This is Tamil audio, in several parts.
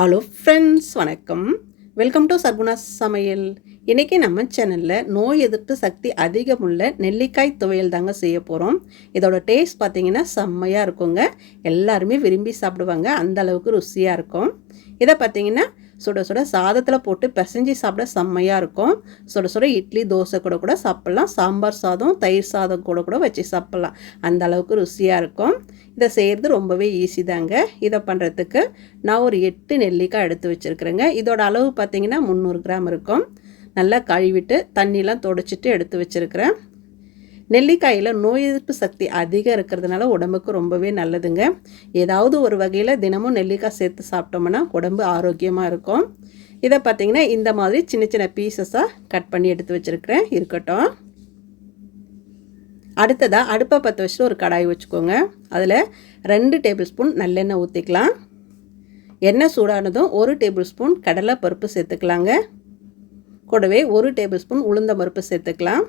ஹலோ ஃப்ரெண்ட்ஸ், வணக்கம். வெல்கம் டு சர்குணாஸ் சமையல். இன்றைக்கி நம்ம சேனலில் நோய் எதிர்ப்பு சக்தி அதிகமுள்ள நெல்லிக்காய் துவையல் தாங்க செய்ய போகிறோம். இதோட டேஸ்ட் பார்த்திங்கன்னா செம்மையாக இருக்குங்க. எல்லாருமே விரும்பி சாப்பிடுவாங்க, அந்த அளவுக்கு ருசியாக இருக்கும். இதை பார்த்திங்கன்னா சுட சுட சாதத்தில் போட்டு பிசைஞ்சி சாப்பிட செம்மையாக இருக்கும். சுட சுட இட்லி தோசை கூட கூட சாப்பிட்லாம். சாம்பார் சாதம் தயிர் சாதம் கூட கூட வச்சு சாப்பிட்லாம், அந்த அளவுக்கு ருசியாக இருக்கும். இதை செய்கிறது ரொம்பவே ஈஸி தாங்க. இதை பண்ணுறதுக்கு நான் ஒரு 8 நெல்லிக்காய் எடுத்து வச்சுருக்குறேங்க. இதோட அளவு பார்த்திங்கன்னா 300 கிராம் இருக்கும். நல்லா கழுவிட்டு தண்ணிலாம் துடைச்சிட்டு எடுத்து வச்சுருக்கிறேன். நெல்லிக்காயில் நோய் எதிர்ப்பு சக்தி அதிகம் இருக்கிறதுனால உடம்புக்கு ரொம்பவே நல்லதுங்க. ஏதாவது ஒரு வகையில் தினமும் நெல்லிக்காய் சேர்த்து சாப்பிட்டோம்னா உடம்பு ஆரோக்கியமாக இருக்கும். இதை பார்த்திங்கன்னா இந்த மாதிரி சின்ன சின்ன பீசஸாக கட் பண்ணி எடுத்து வச்சுருக்கிறேன். இருக்கட்டும். அடுத்ததாக அடுப்பை பற்ற வச்சுட்டு ஒரு கடாய் வச்சுக்கோங்க. அதில் 2 டேபிள் ஸ்பூன் நல்லெண்ணெய் ஊற்றிக்கலாம். எண்ணெய் சூடானதும் 1 டேபிள் ஸ்பூன் கடலை பருப்பு சேர்த்துக்கலாங்க. கூடவே 1 டேபிள் ஸ்பூன் உளுந்த பருப்பு சேர்த்துக்கலாம்.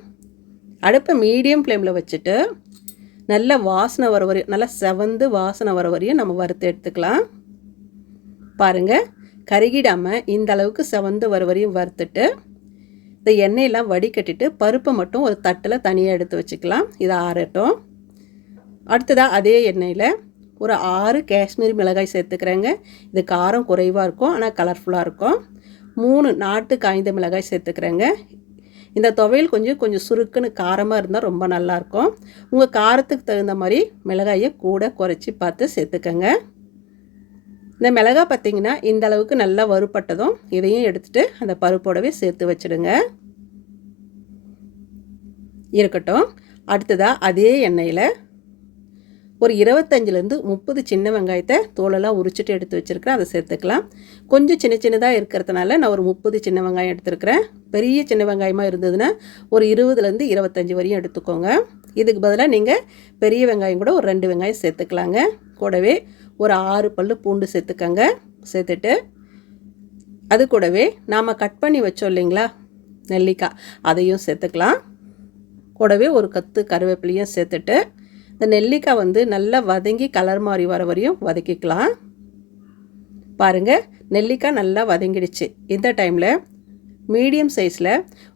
அடுப்பை மீடியம் ஃப்ளேமில் வச்சுட்டு நல்ல வாசனை வர வரையும், நல்லா செவந்து வாசனை வர வரையும் நம்ம வறுத்து எடுத்துக்கலாம். பாருங்கள், கருகிடாமல் இந்த அளவுக்கு செவந்து வர வரையும் வறுத்துட்டு இந்த எண்ணெயெல்லாம் வடிகட்டிட்டு பருப்பை மட்டும் ஒரு தட்டில் தனியாக எடுத்து வச்சுக்கலாம். இதை ஆறட்டும். அடுத்ததாக அதே எண்ணெயில் ஒரு 6 காஷ்மீரி மிளகாய் சேர்த்துக்கிறேங்க. இது காரம் குறைவாக இருக்கும், ஆனால் கலர்ஃபுல்லாக இருக்கும். 3 நாட்டு காய்ந்த மிளகாய் சேர்த்துக்கிறேங்க. இந்த துவையல் கொஞ்சம் சுருக்குன்னு காரமாக இருந்தால் ரொம்ப நல்லாயிருக்கும். உங்கள் காரத்துக்கு தகுந்த மாதிரி மிளகாயை கூட குறைச்சி பார்த்து சேர்த்துக்கங்க. இந்த மிளகாய் பார்த்திங்கன்னா இந்த அளவுக்கு நல்லா வறுபட்டதும் இதையும் எடுத்துகிட்டு அந்த பருப்போடவே சேர்த்து வச்சுடுங்க. இருக்கட்டும். அடுத்ததாக அதே எண்ணெயில் ஒரு 25லேருந்து 30 சின்ன வெங்காயத்தை தோலெல்லாம் உரிச்சிட்டு எடுத்து வச்சுருக்கிறேன். அதை சேர்த்துக்கலாம். கொஞ்சம் சின்ன சின்னதாக இருக்கிறதுனால நான் ஒரு 30 சின்ன வெங்காயம் எடுத்துருக்கிறேன். பெரிய சின்ன வெங்காயமாக இருந்ததுன்னா ஒரு 20லேருந்து 25 வரையும் எடுத்துக்கோங்க. இதுக்கு பதிலாக நீங்கள் பெரிய வெங்காயம் கூட ஒரு 2 வெங்காயம் சேர்த்துக்கலாங்க. கூடவே ஒரு 6 பல் பூண்டு சேர்த்துக்கங்க. சேர்த்துட்டு அது கூடவே நாம் கட் பண்ணி வச்சோம் இல்லைங்களா நெல்லிக்காய், அதையும் சேர்த்துக்கலாம். கூடவே ஒரு கத்து கருவேப்பிலையும் சேர்த்துட்டு இந்த நெல்லிக்காய் நல்லா வதங்கி கலர் மாதிரி வர வரையும் வதக்கிக்கலாம். பாருங்கள், நெல்லிக்காய் நல்லா வதங்கிடுச்சு. இந்த டைமில் மீடியம் சைஸில்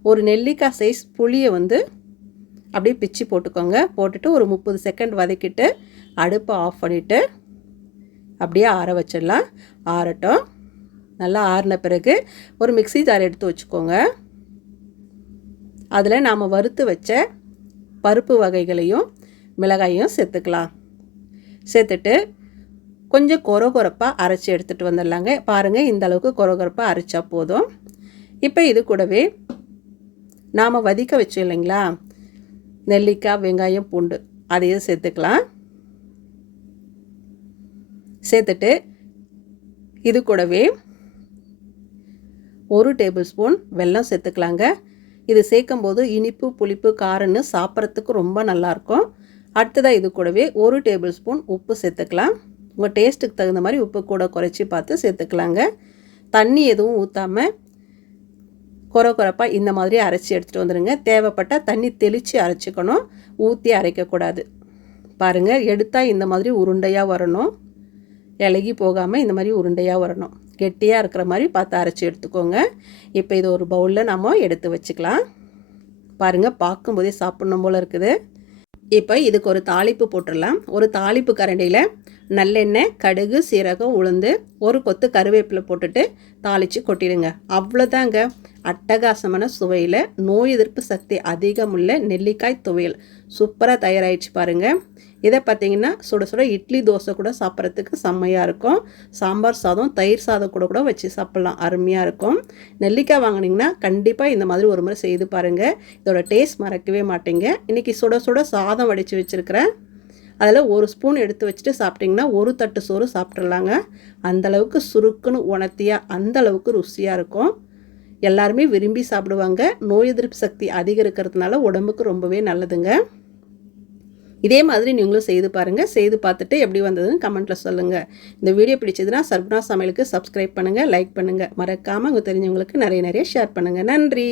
ஒரு நெல்லிக்காய் சைஸ் புளியை அப்படியே பிச்சு போட்டுக்கோங்க. போட்டுட்டு ஒரு 30 செகண்ட் வதக்கிட்டு அடுப்பை ஆஃப் பண்ணிவிட்டு அப்படியே ஆற வச்சிடலாம். ஆறட்டும். நல்லா ஆறின பிறகு ஒரு மிக்ஸி ஜார் எடுத்து வச்சுக்கோங்க. அதில் நாம் வறுத்து வச்ச பருப்பு வகைகளையும் மிளகாயும் சேர்த்துக்கலாம். சேர்த்துட்டு கொஞ்சம் கொரகொரப்பாக அரைச்சி எடுத்துகிட்டு வந்துடலாங்க. பாருங்கள், இந்த அளவுக்கு கொரகொரப்பாக அரைச்சா போதும். இப்போ இது கூடவே நாம் வதக்க வச்சோம் இல்லைங்களா நெல்லிக்காய் வெங்காயம் பூண்டு, அதையும் சேர்த்துக்கலாம். சேர்த்துட்டு இது கூடவே 1 டேபிள் ஸ்பூன் வெல்லம் சேர்த்துக்கலாங்க. இது சேர்க்கும்போது இனிப்பு புளிப்பு காரன்னு சாப்பிட்றதுக்கு ரொம்ப நல்லாயிருக்கும். அடுத்ததாக இது கூடவே 1 டேபிள் ஸ்பூன் உப்பு சேர்த்துக்கலாம். உங்கள் டேஸ்ட்டுக்கு தகுந்த மாதிரி உப்பு கூட குறைச்சி பார்த்து சேர்த்துக்கலாங்க. தண்ணி எதுவும் ஊற்றாமல் கொரப்பாக இந்த மாதிரி அரைச்சி எடுத்துகிட்டு வந்துடுங்க. தேவைப்பட்டால் தண்ணி தெளித்து அரைச்சிக்கணும், ஊற்றி அரைக்கக்கூடாது. பாருங்கள், எடுத்தால் இந்த மாதிரி உருண்டையாக வரணும், இலகி போகாமல் இந்த மாதிரி உருண்டையாக வரணும். கெட்டியாக இருக்கிற மாதிரி பார்த்து அரைச்சி எடுத்துக்கோங்க. இப்போ இது ஒரு பவுலில் நம்ம எடுத்து வச்சுக்கலாம். பாருங்கள், பார்க்கும்போதே சாப்பிட்ணும் போல் இருக்குது. இப்போ இதுக்கு ஒரு தாளிப்பு போட்டுடலாம். ஒரு தாளிப்பு கரண்டியில் நல்லெண்ணெய், கடுகு, சீரகம், உளுந்து, ஒரு கொத்து கருவேப்பிலை போட்டுட்டு தாளித்து கொட்டிடுங்க. அவ்வளோதாங்க. அட்டகாசமான சுவையில் நோய் எதிர்ப்பு சக்தி அதிகமுள்ள நெல்லிக்காய் துவையல் சூப்பராக தயாராகிடுச்சு பாருங்கள். இதை பார்த்திங்கன்னா சுட சுட இட்லி தோசை கூட சாப்பிட்றதுக்கு செம்மையாக இருக்கும். சாம்பார் சாதம் தயிர் சாதம் கூட கூட வச்சு சாப்பிட்லாம், அருமையாக இருக்கும். நெல்லிக்காய் வாங்கினீங்கன்னா கண்டிப்பாக இந்த மாதிரி ஒரு முறை செய்து பாருங்கள். இதோட டேஸ்ட் மறக்கவே மாட்டீங்க. இன்றைக்கி சுட சுட சாதம் வடித்து வச்சுருக்கிறேன். அதில் 1 ஸ்பூன் எடுத்து வச்சுட்டு சாப்பிட்டிங்கன்னா ஒரு தட்டு சோறு சாப்பிட்றலாங்க. அந்தளவுக்கு சுருக்குன்னு உணர்த்தியாக அந்தளவுக்கு ருசியாக இருக்கும். எல்லாருமே விரும்பி சாப்பிடுவாங்க. நோய் எதிர்ப்பு சக்தி அதிகம் இருக்கிறதுனால உடம்புக்கு ரொம்பவே நல்லதுங்க. இதே மாதிரி நீங்களும் செய்து பாருங்கள். செய்து பார்த்துட்டு எப்படி வந்ததுன்னு கமெண்ட்டில் சொல்லுங்கள். இந்த வீடியோ பிடிச்சதுன்னா சர்குணாஸ் சமையலுக்கு சப்ஸ்கிரைப் பண்ணுங்கள், லைக் பண்ணுங்கள். மறக்காமல் உங்கள் தெரிஞ்சவங்களுக்கு நிறைய ஷேர் பண்ணுங்கள். நன்றி.